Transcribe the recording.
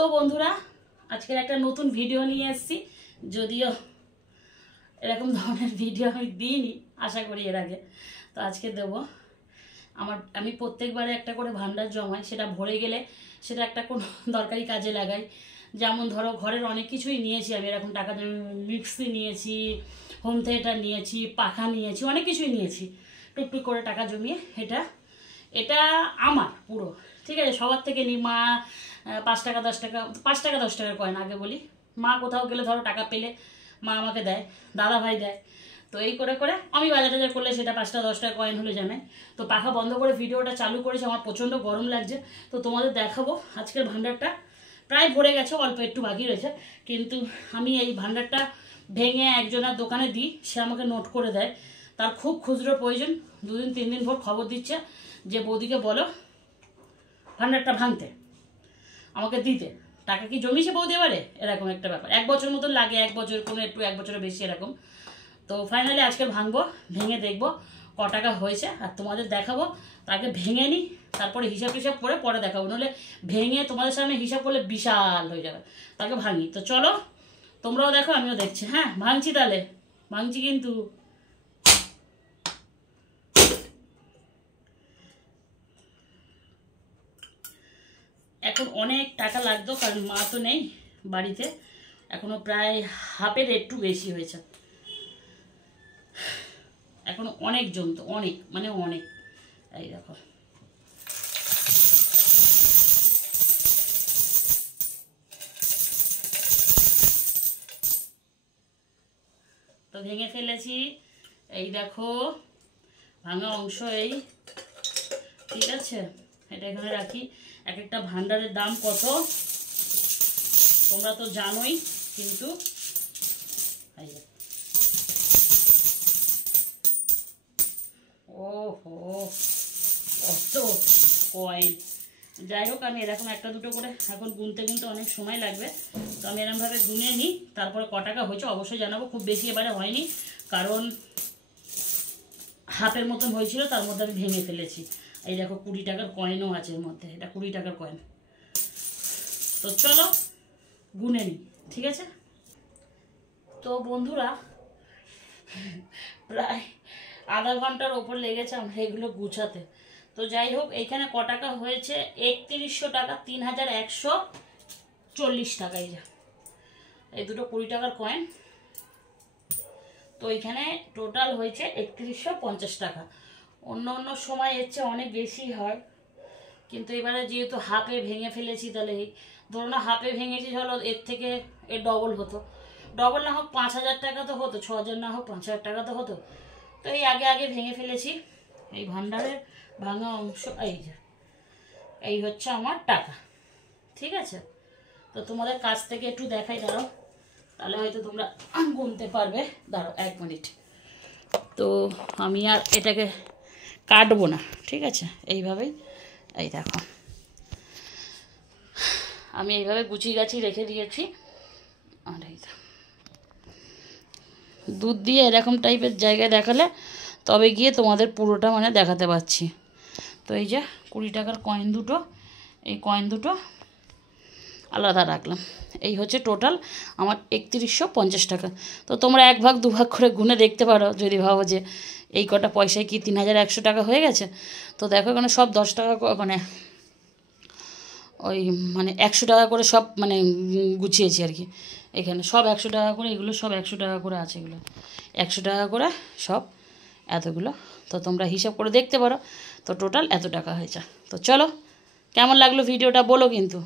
তো বন্ধুরা আজকের একটা নতুন ভিডিও নিয়ে এসেছি, যদিও এরকম ধরনের ভিডিও আমি দিইনি আশা করি এর আগে। তো আজকে দেবো। আমি প্রত্যেকবারে একটা করে ভান্ডার জমাই, সেটা ভরে গেলে সেটা একটা কোনো দরকারি কাজে লাগাই। যেমন ধরো ঘরের অনেক কিছুই নিয়েছি আমি, এরকম টাকা মিক্সি নিয়েছি, হোম থিয়েটার নিয়েছি, পাখা নিয়েছি, অনেক কিছুই নিয়েছি টুকটুক করে টাকা জমিয়ে। এটা আমার পুরো ঠিক আছে, সবার থেকে নিই। মা 5 টাকা 10 টাকা 5 টাকা 10 টাকার কয়েন আগে বলি। মা কোথাও গেলে ধরো টাকা পেলে মা আমাকে দেয়, দাদা ভাই দেয়। তো এই করে করে আমি বাজার টাজার করলে সেটা 5 টাকা 10 টাকা কয়েন হলে জানাই। তো পাখা বন্ধ করে ভিডিওটা চালু করেছি, আমার প্রচণ্ড গরম লাগছে। তো তোমাদের দেখাবো আজকের ভান্ডারটা প্রায় ভরে গেছে, অল্প একটু বাকি রয়েছে। কিন্তু আমি এই ভান্ডারটা ভেঙে একজনের দোকানে দিই, সে আমাকে নোট করে দেয়। তার খুব খুচরো প্রয়োজন, 2 দিন 3 দিন ভোর খবর দিচ্ছে যে বৌদিকে বলো ভান্ডারটা ভাঙতে, আমাকে দিতে। টাকা কি জমিয়েছে বৌদি এবারে, এরকম একটা ব্যাপার। 1 বছর মতন লাগে, 1 বছর কোনো একটু 1 বছরের বেশি এরকম। তো ফাইনালি আজকে ভাঙবো, ভেঙে দেখবো ক টাকা হয়েছে আর তোমাদের দেখাবো। তাকে ভেঙে নিই, তারপরে হিসাব টিসাব করে পরে দেখাবো, নাহলে ভেঙে তোমাদের সামনে হিসাব করলে বিশাল হয়ে যাবে। তাকে ভাঙি। তো চলো তোমরাও দেখো, আমিও দেখছি। হ্যাঁ ভাঙছি, তাহলে ভাঙছি কিন্তু। এখন অনেক টাকা লাগতো, কারণ মা তো নেই বাড়িতে, এখনো প্রায় হাফের একটু বেশি হয়েছে। এখনো অনেক জমতো, অনেক মানে অনেক। এই দেখো, তো ভেঙে ফেলেছি। এই দেখো ভাঙা অংশ, এই ঠিক আছে। এটা এখানে রাখি। এক একটা ভান্ডারের দাম কত তোমরা তো জানোই, কিন্তু ওহো কত কয়েন। যাই হোক, আমি এরকম একটা দুটো করে এখন গুনতে গুনতে অনেক সময় লাগবে। তো আমি এরকমভাবে গুনে নিই, তারপরে ক টাকা হয়েছে অবশ্যই জানাবো। খুব বেশি এবারে হয়নি, কারণ হাফের মতন হয়েছিল, তার মধ্যে আমি ভেঙে ফেলেছি। এই দেখো 20 টাকার কয়েনও আছে এর মধ্যে, এটা 20 টাকার কয়েন। তো চলো গুনে নিই, ঠিক আছে। তো বন্ধুরা প্রায় আধা ঘন্টার ওপর লেগেছে আমরা এগুলো গুছাতে। তো যাই হোক, এইখানে ক টাকা হয়েছে, 3100 টাকা, 3140 টাকা। এই দুটো 20 টাকার কয়েন। তো এইখানে টোটাল হয়েছে 3150 টাকা। অন্য অন্য সময় এর চেয়ে অনেক বেশি হয়, কিন্তু এবারে যেহেতু হাফে ভেঙে ফেলেছি, তাহলে ধরো না হাফে ভেঙেছি, হলো এর থেকে এর ডবল হতো। ডবল না হোক 5000 টাকা তো হতো, 6000 না হোক 5000 টাকা তো হতো। তো এই আগে ভেঙে ফেলেছি। এই ভান্ডারের ভাঙা অংশ এই হচ্ছে আমার টাকা, ঠিক আছে। তো তোমাদের কাছ থেকে একটু দেখাই, দাঁড়াও, তাহলে হয়তো তোমরা গুনতে পারবে। দাঁড়াও 1 মিনিট। তো আমি আর এটাকে কাটবো না, ঠিক আছে। এইভাবেই এই দেখো আমি এইভাবে গুছিয়ে গাছিয়ে রেখে দিয়েছি। আর এই দুধ দিয়ে এরকম টাইপের জায়গায় দেখালে তবে গিয়ে তোমাদের পুরোটা মানে দেখাতে পারছি। তো এই যে 20 টাকার কয়েন দুটো, এই কয়েন দুটো আলাদা রাখলাম। এই হচ্ছে টোটাল আমার 3150 টাকা। তো তোমরা 1 ভাগ 2 ভাগ করে গুনে দেখতে পারো, যদি ভাবো যে এই কটা পয়সায় কি 3100 টাকা হয়ে গেছে। তো দেখো এখানে সব 10 টাকা মানে ওই মানে 100 টাকা করে সব মানে গুছিয়েছি আর কি। এখানে সব 100 টাকা করে, এগুলো সব 100 টাকা করে আছে, এগুলো 100 টাকা করে সব এতগুলো। তো তোমরা হিসাব করে দেখতে পারো। তো টোটাল এত টাকা হয়েছে। তো চলো কেমন লাগলো ভিডিওটা বলো কিন্তু।